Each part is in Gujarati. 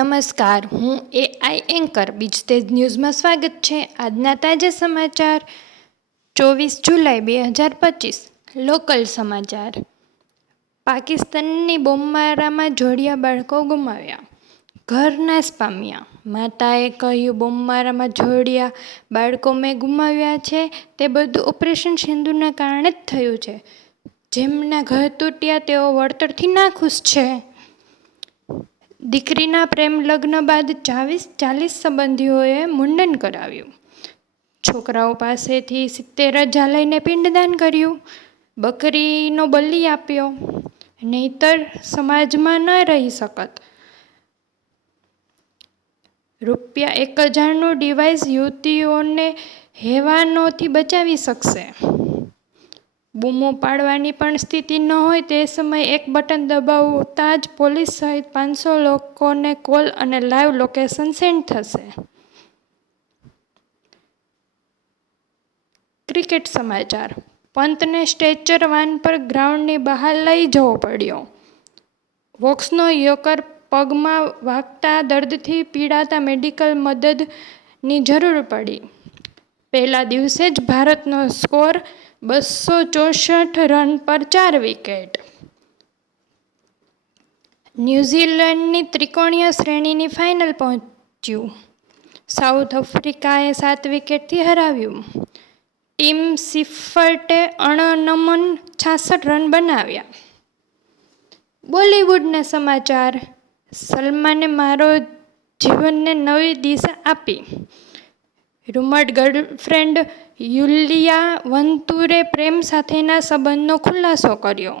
નમસ્કાર, હું એ આઈ એન્કર બીજતેજ ન્યૂઝમાં સ્વાગત છે. આજના તાજા સમાચાર. ચોવીસ જુલાઈ બે હજાર પચીસ. લોકલ સમાચાર. પાકિસ્તાનની બોમ્બમારામાં જોડિયા બાળકો ગુમાવ્યા. ઘર નાશ પામ્યા માતાએ કહ્યું, બોમ્બમારામાં જોડિયા બાળકો મેં ગુમાવ્યા છે. તે બધું ઓપરેશન સિંધુના કારણે જ થયું છે. જેમના ઘર તૂટ્યા, તેઓ વળતરથી નાખુશ છે. દીકરીના પ્રેમ લગ્ન બાદ ચાવીસ ચાલીસ સંબંધીઓએ મુંડન કરાવ્યું. છોકરાઓ પાસેથી સિત્તેર હજાર લઈને પિંડદાન કર્યું. બકરીનો બલી આપ્યો. નહીતર સમાજમાં ન રહી શકત. રૂપિયા એક હજારનું ડિવાઇસ યુવતીઓને હેવાનોથી બચાવી શકશે. બૂમો પાડવાની પણ સ્થિતિ ન હોય તે સમયે એક બટન દબાવતા જ પોલીસ સહિત પાંચસો લોકોને કોલ અને લાઈવ લોકેશન સેન્ડ થશે. ક્રિકેટ સમાચાર. પંતને સ્ટેચર વાન પર ગ્રાઉન્ડની બહાર લઈ જવો પડ્યો. વોક્સનો યોકર પગમાં વાગતા દર્દથી પીડાતા મેડિકલ મદદની જરૂર પડી. પહેલા દિવસે જ ભારતનો સ્કોર બસો ચોસઠ રન પર ચાર વિકેટ. ન્યૂઝીલેન્ડની ત્રિકોણીય શ્રેણીની ફાઇનલ પહોંચ્યું. સાઉથ આફ્રિકાએ સાત વિકેટથી હરાવ્યું. ટીમ સિફર્ટે અણનમન છાસઠ રન બનાવ્યા. બોલિવૂડના સમાચાર, સલમાને મારો જીવનને નવી દિશા આપી. રૂમર્ડ ગર્લફ્રેન્ડ યુલિયા વંતુરે પ્રેમ સાથેના સંબંધનો ખુલાસો કર્યો.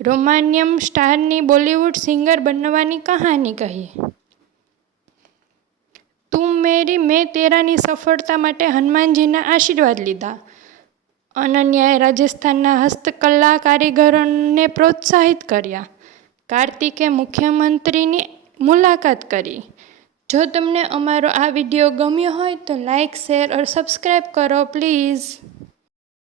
રોમાનિયમ સ્ટારની બોલિવૂડ સિંગર બનવાની કહાની કહી. તું મેરી મેં તેરાની સફળતા માટે હનુમાનજીના આશીર્વાદ લીધા. અનન્યાએ રાજસ્થાનના હસ્તકલા કારીગરોને પ્રોત્સાહિત કર્યા. કાર્તિકે મુખ્યમંત્રીની મુલાકાત કરી. જો તમને અમારો આ વીડિયો ગમ્યો હોય તો લાઇક શેર ઓર સબસ્ક્રાઈબ કરો પ્લીઝ.